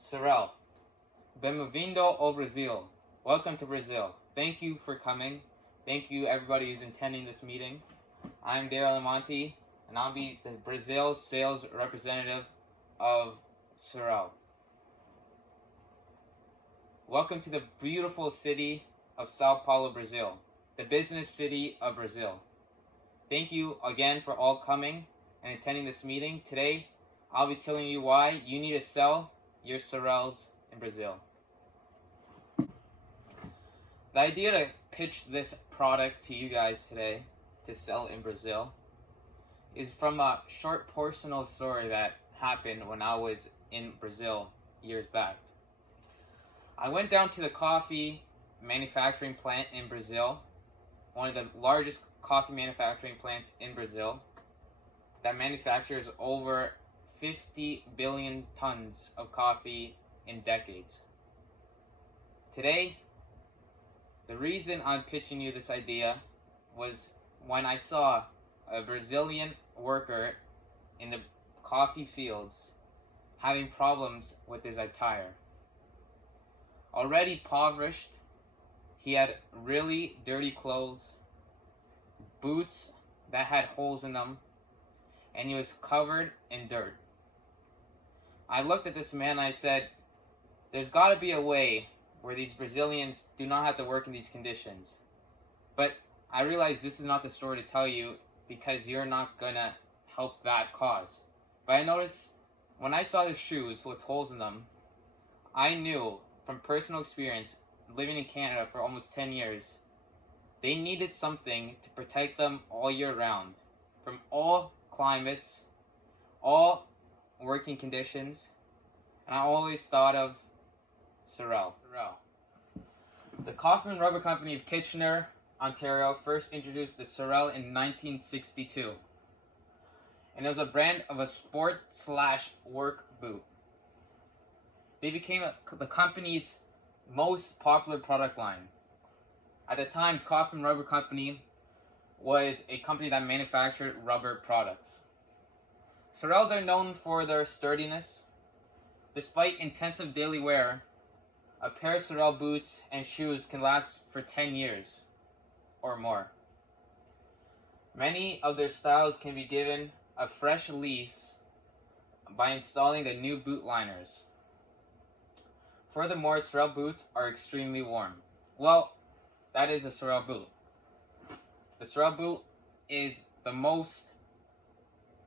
Sorel, bem-vindo ao Brazil. Welcome to Brazil. Thank you for coming. Thank you everybody who's attending this meeting. I'm Daryl Lamonti, and I'll be the Brazil sales representative of Sorel. Welcome to the beautiful city of Sao Paulo, Brazil, the business city of Brazil. Thank you again for all coming and attending this meeting. Today, I'll be telling you why you need to sell your Sorels in Brazil. The idea to pitch this product to you guys today to sell in Brazil is from a short personal story that happened when I was in Brazil years back. I went down to the coffee manufacturing plant in Brazil, one of the largest coffee manufacturing plants in Brazil that manufactures over 50 billion tons of coffee in decades. Today, the reason I'm pitching you this idea was when I saw a Brazilian worker in the coffee fields having problems with his attire. Already impoverished, he had really dirty clothes, boots that had holes in them, and he was covered in dirt. I looked at this man and I said, there's got to be a way where these Brazilians do not have to work in these conditions. But I realized this is not the story to tell you because you're not going to help that cause. But I noticed when I saw the shoes with holes in them, I knew from personal experience living in Canada for almost 10 years, they needed something to protect them all year round from all climates, all working conditions, and I always thought of Sorel. The Kaufman Rubber Company of Kitchener, Ontario first introduced the Sorel in 1962, and it was a brand of a sport/work boot. They became the company's most popular product line. At the time, Kaufman Rubber Company was a company that manufactured rubber products. Sorels are known for their sturdiness. Despite intensive daily wear, a pair of Sorel boots and shoes can last for 10 years or more. Many of their styles can be given a fresh lease by installing the new boot liners. Furthermore, Sorel boots are extremely warm. Well, that is a Sorel boot. The Sorel boot is the most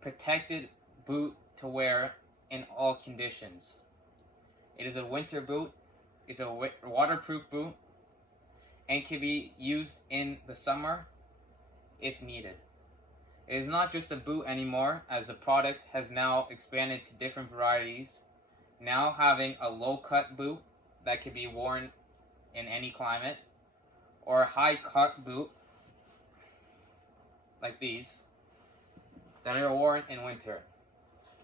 protected boot to wear in all conditions. It is a winter boot, it's a waterproof boot, and can be used in the summer if needed. It is not just a boot anymore, as the product has now expanded to different varieties, now having a low-cut boot that can be worn in any climate, or a high-cut boot like these that are worn in winter.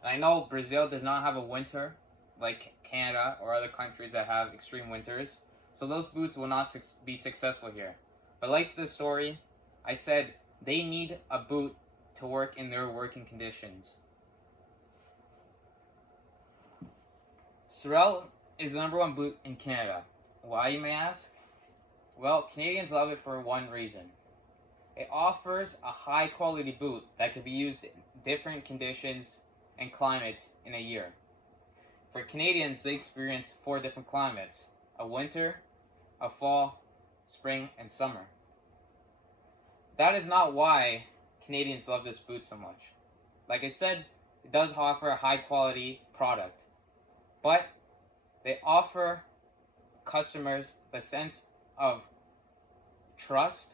And I know Brazil does not have a winter like Canada or other countries that have extreme winters, so those boots will not be successful here. But like to the story, I said they need a boot to work in their working conditions. Sorel is the #1 boot in Canada. Why, you may ask? Well, Canadians love it for one reason. It offers a high quality boot that can be used in different conditions and climates in a year. For Canadians, they experience 4 different climates: a winter, a fall, spring, and summer. That is not why Canadians love this boot so much. Like I said, it does offer a high quality product, but they offer customers the sense of trust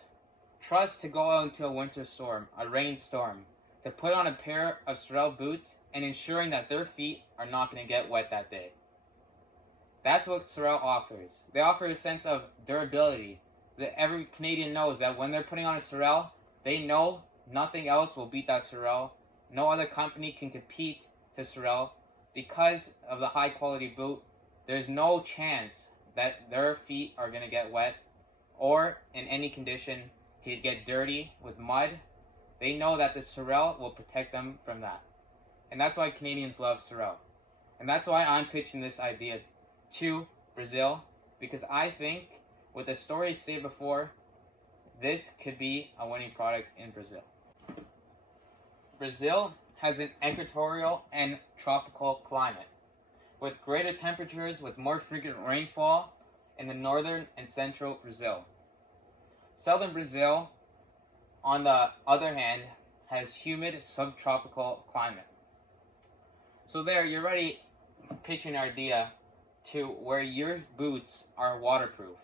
to go out into a winter storm, a rainstorm, to put on a pair of Sorel boots and ensuring that their feet are not going to get wet that day. That's what Sorel offers. They offer a sense of durability. That every Canadian knows that when they're putting on a Sorel, they know nothing else will beat that Sorel. No other company can compete to Sorel because of the high quality boot. There's no chance that their feet are going to get wet or in any condition to get dirty with mud. They know that the Sorel will protect them from that. And that's why Canadians love Sorel. And that's why I'm pitching this idea to Brazil, because I think with the story stated before, this could be a winning product in Brazil. Brazil has an equatorial and tropical climate, with greater temperatures with more frequent rainfall in the northern and central Brazil. Southern Brazil, on the other hand, has humid subtropical climate. So there, you're already pitching an idea to where your boots are waterproof.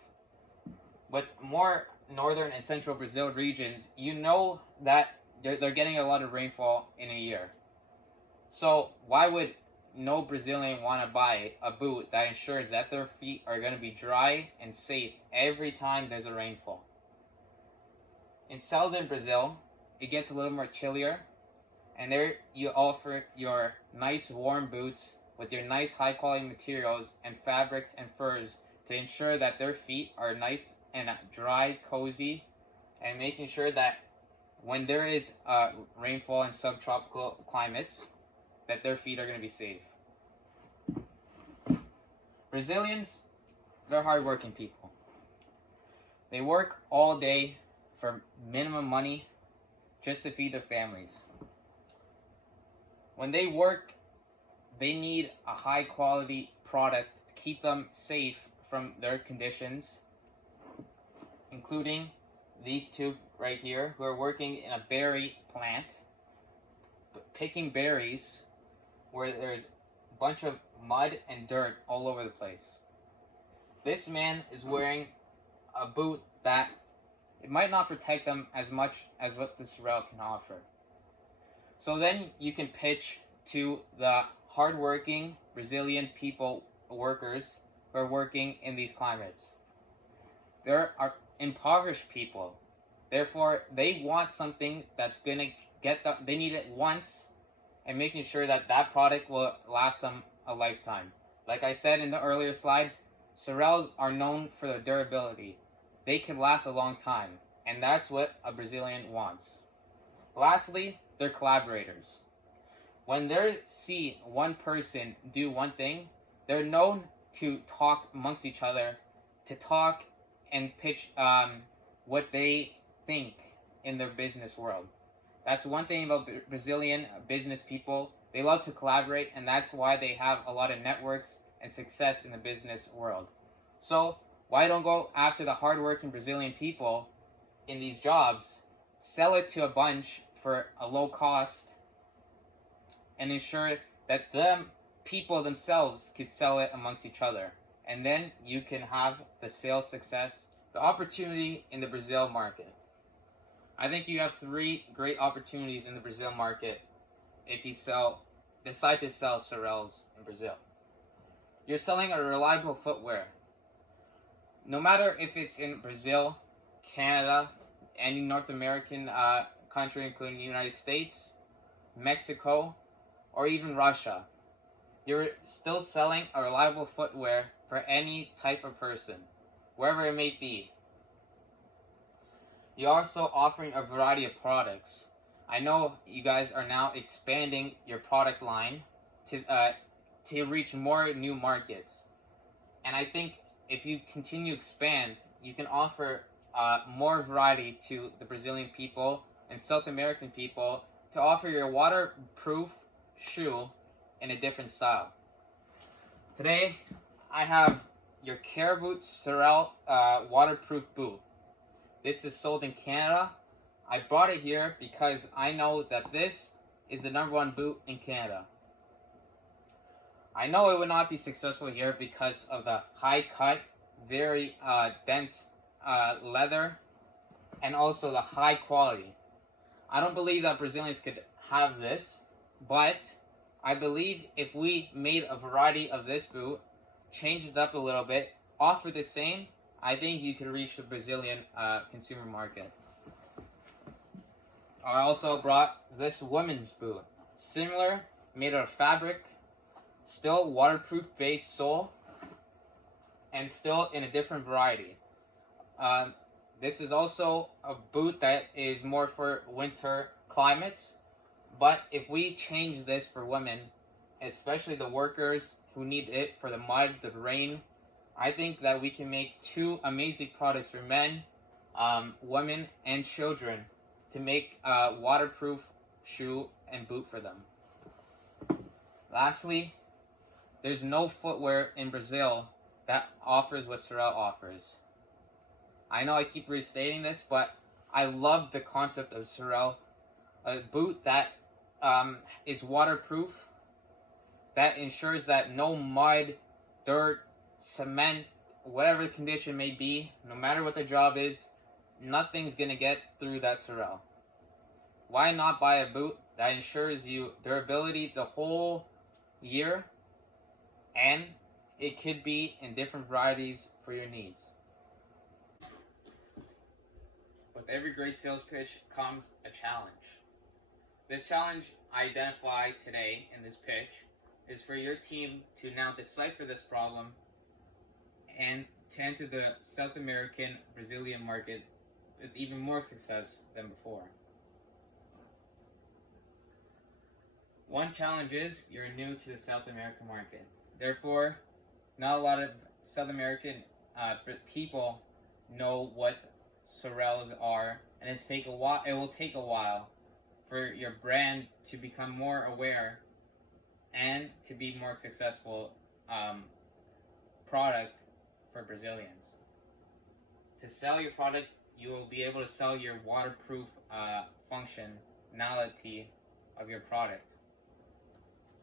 With more northern and central Brazil regions, you know that they're getting a lot of rainfall in a year. So why would no Brazilian want to buy a boot that ensures that their feet are going to be dry and safe every time there's a rainfall? In southern Brazil, it gets a little more chillier, and there you offer your nice warm boots with your nice high quality materials and fabrics and furs to ensure that their feet are nice and dry, cozy, and making sure that when there is rainfall in subtropical climates, that their feet are going to be safe. Brazilians, they're hardworking people. They work all day for minimum money just to feed their families. When they work, they need a high quality product to keep them safe from their conditions, including these two right here who are working in a berry plant, picking berries where there's a bunch of mud and dirt all over the place. This man is wearing a boot that it might not protect them as much as what the Sorel can offer. So then you can pitch to the hardworking Brazilian people, workers who are working in these climates. There are impoverished people. Therefore, they want something that's going to get them, they need it once, and making sure that that product will last them a lifetime. Like I said in the earlier slide, Sorels are known for their durability. They can last a long time, and that's what a Brazilian wants. Lastly, they're collaborators. When they see one person do one thing, they're known to talk amongst each other, to talk and pitch what they think in their business world. That's one thing about Brazilian business people. They love to collaborate, and that's why they have a lot of networks and success in the business world. So why don't go after the hardworking Brazilian people in these jobs, sell it to a bunch for a low cost, and ensure that the people themselves can sell it amongst each other. And then you can have the sales success, the opportunity in the Brazil market. I think you have 3 great opportunities in the Brazil market if you decide to sell Sorels in Brazil. You're selling a reliable footwear. No matter if it's in Brazil, Canada, any North American country, including the United States, Mexico, or even Russia, you're still selling a reliable footwear for any type of person, wherever it may be. You're also offering a variety of products. I know you guys are now expanding your product line to reach more new markets. And I think if you continue to expand, you can offer more variety to the Brazilian people and South American people to offer your waterproof shoe in a different style. Today, I have your Care Boots Sorel waterproof boot. This is sold in Canada. I brought it here because I know that this is the #1 boot in Canada. I know it would not be successful here because of the high cut, very dense leather, and also the high quality. I don't believe that Brazilians could have this, but I believe if we made a variety of this boot, changed it up a little bit, offer the same, I think you could reach the Brazilian consumer market. I also brought this women's boot. Similar, made out of fabric, still waterproof base sole, and still in a different variety. This is also a boot that is more for winter climates, but if we change this for women especially the workers who need it for the mud, the rain. I think that we can make two amazing products for men, women, and children to make a waterproof shoe and boot for them. Lastly, there's no footwear in Brazil that offers what Sorel offers. I know I keep restating this, but I love the concept of Sorel. A boot that is waterproof, that ensures that no mud, dirt, cement, whatever the condition may be, no matter what the job is, nothing's going to get through that Sorel. Why not buy a boot that ensures you durability the whole year, and it could be in different varieties for your needs? With every great sales pitch comes a challenge. This challenge I identify today in this pitch is for your team to now decipher this problem and to enter the South American Brazilian market with even more success than before. One challenge is you're new to the South American market. Therefore, not a lot of South American people know what Sorels are, and it will take a while for your brand to become more aware and to be more successful product for Brazilians. To sell your product, you will be able to sell your waterproof functionality of your product.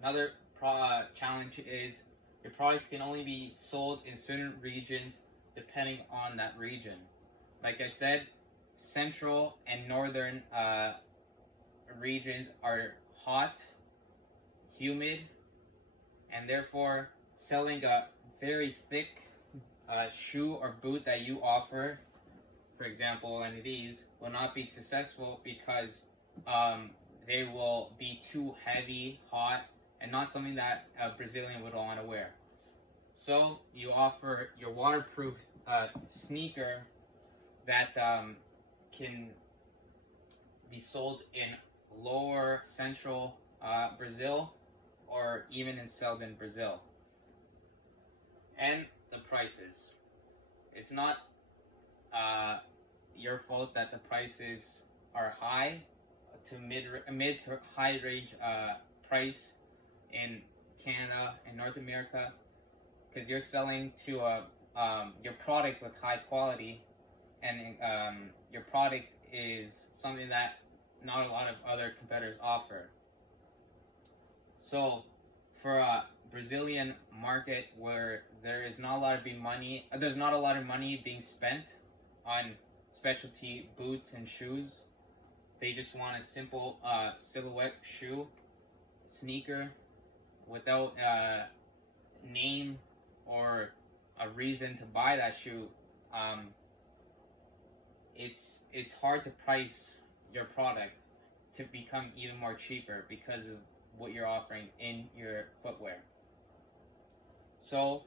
Another challenge is your products can only be sold in certain regions depending on that region. Like I said, central and northern regions are hot, humid, and therefore selling a very thick shoe or boot that you offer, for example, any of these, will not be successful because they will be too heavy, hot, and not something that a Brazilian would want to wear. So you offer your waterproof sneaker that can be sold in lower central Brazil or even in southern Brazil. And the prices. It's not your fault that the prices are high to mid to high range price in Canada and North America, because you're selling to your product with high quality, and your product is something that not a lot of other competitors offer. So for a Brazilian market where there's not a lot of money being spent on specialty boots and shoes, they just want a simple silhouette shoe, sneaker, without a name or a reason to buy that shoe. It's hard to price your product to become even more cheaper because of what you're offering in your footwear. So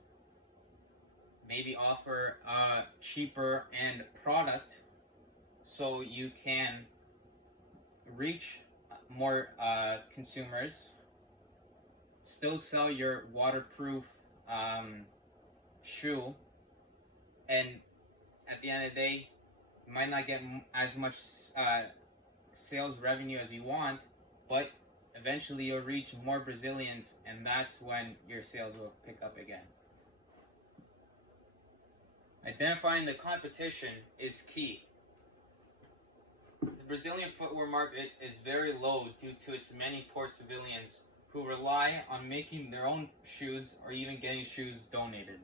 maybe offer a cheaper end product so you can reach more consumers, still sell your waterproof shoe, and at the end of the day, you might not get as much sales revenue as you want, but eventually you'll reach more Brazilians, and that's when your sales will pick up again. Identifying the competition is key. The Brazilian footwear market is very low due to its many poor civilians who rely on making their own shoes or even getting shoes donated.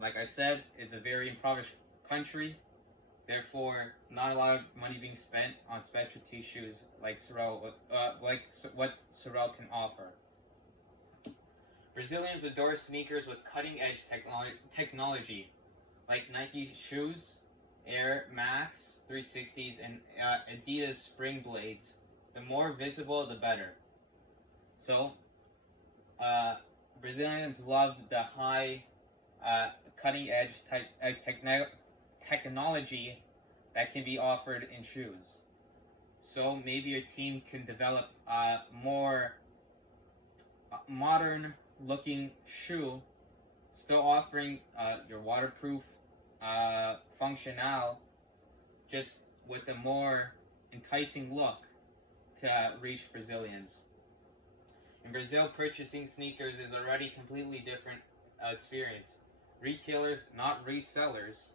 Like I said, it's a very impoverished country, therefore not a lot of money being spent on specialty shoes like what Sorel can offer. Brazilians adore sneakers with cutting-edge technology, like Nike shoes, Air Max 360s, and Adidas Spring Blades. The more visible, the better. So, Brazilians love the high, cutting-edge technology that can be offered in shoes. So maybe your team can develop more modern looking shoe, still offering your waterproof functional, just with a more enticing look to reach Brazilians. In Brazil, purchasing sneakers is already completely different experience. Retailers, not resellers,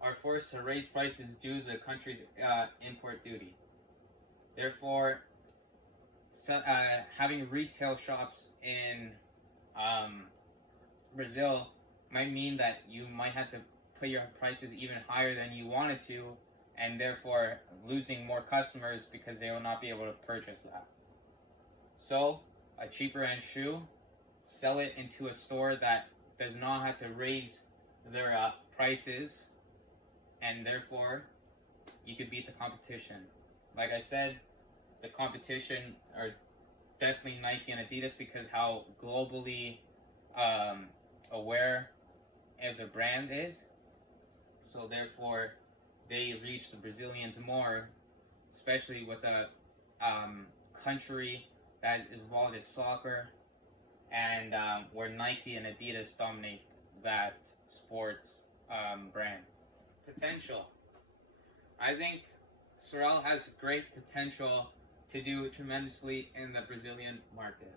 are forced to raise prices due to the country's import duty. Therefore, having retail shops in Brazil might mean that you might have to put your prices even higher than you wanted to, and therefore losing more customers because they will not be able to purchase that. So, a cheaper end shoe, sell it into a store that does not have to raise their prices, and therefore you could beat the competition. Like I said, the competition are definitely Nike and Adidas because how globally aware of the brand is. So therefore, they reach the Brazilians more, especially with a country that is involved in soccer, and where Nike and Adidas dominate that sports brand. Potential. I think Sorel has great potential to do tremendously in the Brazilian market.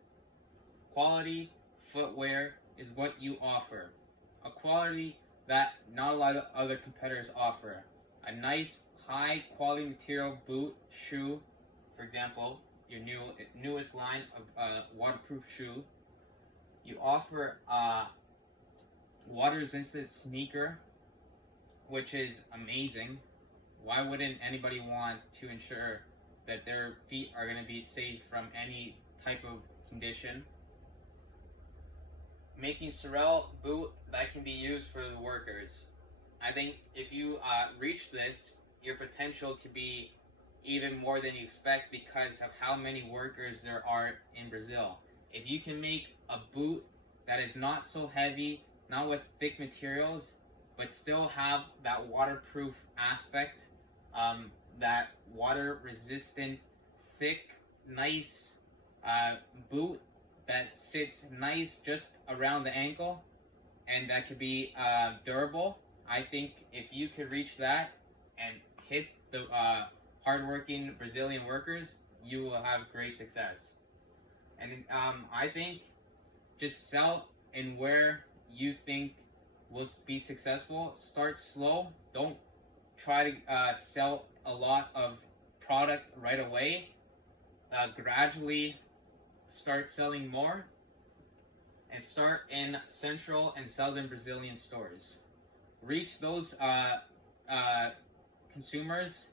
Quality footwear is what you offer. A quality that not a lot of other competitors offer. A nice, high quality material boot, shoe, for example, your newest line of waterproof shoe. You offer a water-resistant sneaker, which is amazing. Why wouldn't anybody want to ensure that their feet are going to be safe from any type of condition? Making Sorel boot that can be used for the workers. I think if you reach this, your potential could be even more than you expect because of how many workers there are in Brazil. If you can make a boot that is not so heavy, not with thick materials, but still have that waterproof aspect, that water resistant, thick, nice boot that sits nice just around the ankle and that could be durable. I think if you could reach that and hit the hardworking Brazilian workers, you will have great success. And I think just sell in where you think will be successful. Start slow. Don't try to sell a lot of product right away. Gradually start selling more and start in central and southern Brazilian stores. Reach those consumers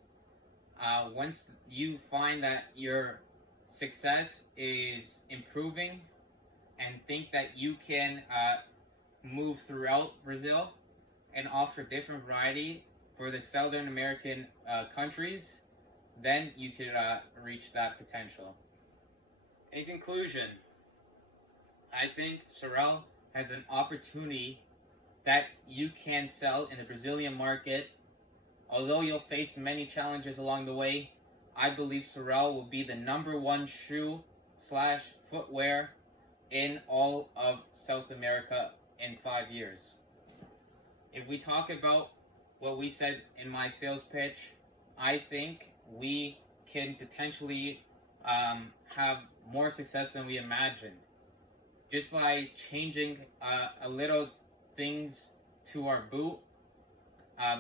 once you find that your success is improving and think that you can move throughout Brazil and offer different variety for the Southern American countries, then you could reach that potential. In conclusion, I think Sorel has an opportunity that you can sell in the Brazilian market. Although you'll face many challenges along the way, I believe Sorel will be the #1 shoe / footwear in all of South America in 5 years. If we talk about what we said in my sales pitch, I think we can potentially have more success than we imagined. Just by changing a little things to our boot,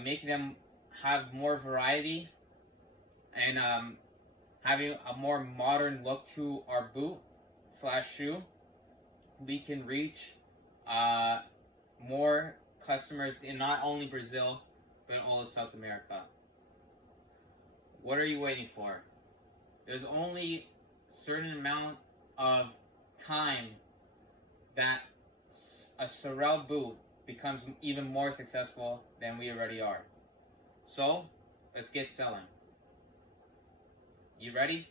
making them have more variety, and having a more modern look to our boot / shoe, we can reach more customers in not only Brazil, but all of South America. What are you waiting for? There's only a certain amount of time that a Sorel boot becomes even more successful than we already are. So, let's get selling. You ready?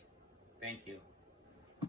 Thank you.